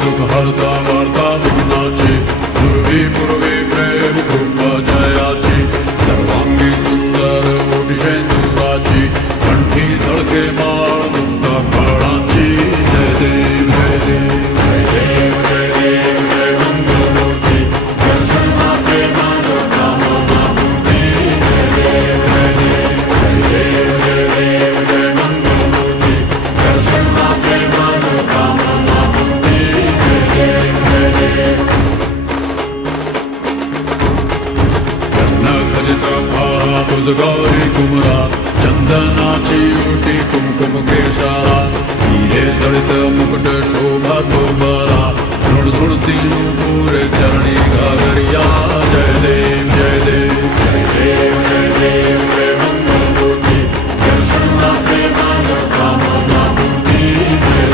दुःख हरता वार्ता विघ्नाची पूर्वी पूर्वी प्रेम कृपा जयाची सर्वांगी सुंदर ओटी शेंदुराची कंठी सळके माळ मुक्ता फळाची जय देव जय देव जय देव जय देव जय मंगलमूर्ती दर्शन मात्रे मनोकामना पूर्ती जय देव जय देव जय देव जय देव जय मंगलमूर्ती दर्शन मात्रे मनोकामना पूर्ती जय देव जय देव खजित भारा तुझगारी कुमरा चंदनाची ओटी कुमकुम केशारा हिरे जळित मुकुट शोभा तो बरा झुळझुळती नूपुरे चरणी घागरिया जय देव जय देव जय देव जय देव